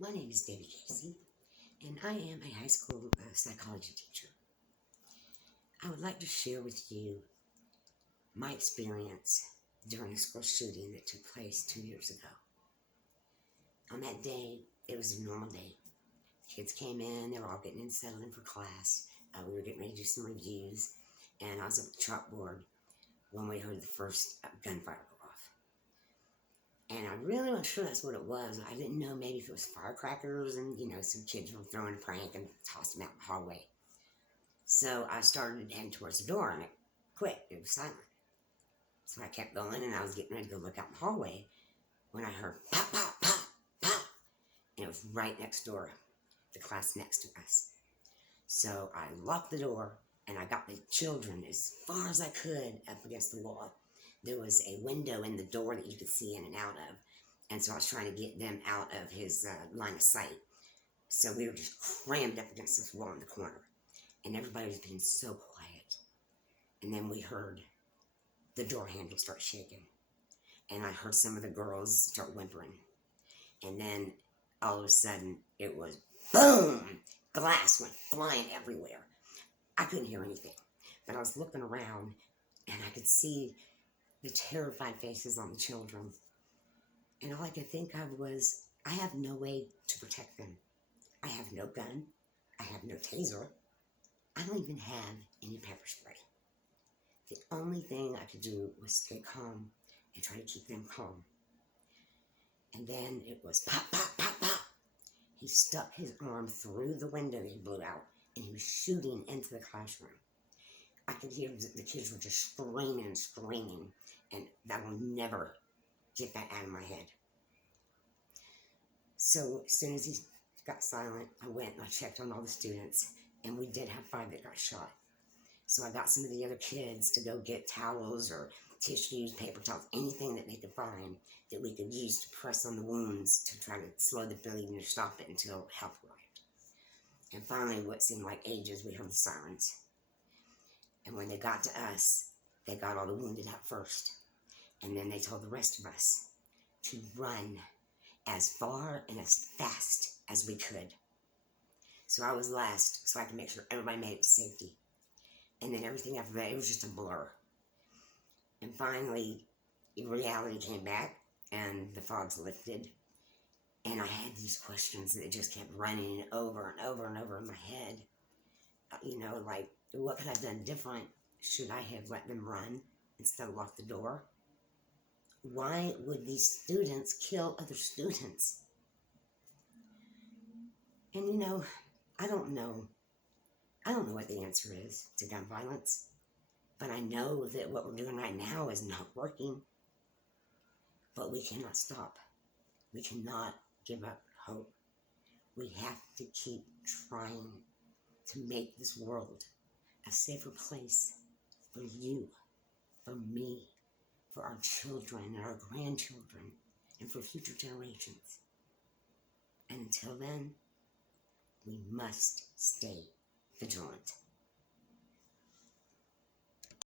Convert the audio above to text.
My name is Debbie Casey, and I am a high school psychology teacher. I would like to share with you my experience during a school shooting that took place 2 years ago. On that day, it was a normal day. Kids came in, they were all getting in, settled in for class. We were getting ready to do some reviews, and I was at the chalkboard when we heard the first gunfire go off. And I really wasn't sure that's what it was. I didn't know maybe if it was firecrackers and, some kids were throwing a prank and tossed them out in the hallway. So I started heading towards the door and it quit. It was silent. So I kept going and I was getting ready to go look out in the hallway when I heard pop, pop, pop, pop. And it was right next door, the class next to us. So I locked the door and I got the children as far as I could up against the wall. There was a window in the door that you could see in and out of. And so I was trying to get them out of his line of sight. So we were just crammed up against this wall in the corner. And everybody was being so quiet. And then we heard the door handle start shaking. And I heard some of the girls start whimpering. And then all of a sudden, it was boom! Glass went flying everywhere. I couldn't hear anything. But I was looking around and I could see the terrified faces on the children. And all I could think of was, I have no way to protect them. I have no gun. I have no taser. I don't even have any pepper spray. The only thing I could do was stay calm and try to keep them calm. And then it was pop, pop, pop, pop. He stuck his arm through the window that he blew out and he was shooting into the classroom. I could hear the kids were just screaming and screaming, and I will never get that out of my head. So as soon as he got silent, I went and I checked on all the students, and we did have 5 that got shot. So I got some of the other kids to go get towels or tissues, paper towels, anything that they could find that we could use to press on the wounds to try to slow the bleeding or stop it until help arrived. And finally, what seemed like ages, we heard the sirens. And when they got to us, they got all the wounded out first. And then they told the rest of us to run as far and as fast as we could. So I was last, so I could make sure everybody made it to safety. And then everything after that, it was just a blur. And finally, reality came back, and the fogs lifted. And I had these questions that just kept running over and over and over in my head. Like, what could I have done different? Should I have let them run instead of lock the door? Why would these students kill other students? And I don't know what the answer is to gun violence, but I know that what we're doing right now is not working. But we cannot stop. We cannot give up hope. We have to keep trying to make this world a safer place for you, for me, for our children and our grandchildren, and for future generations. And until then, we must stay vigilant.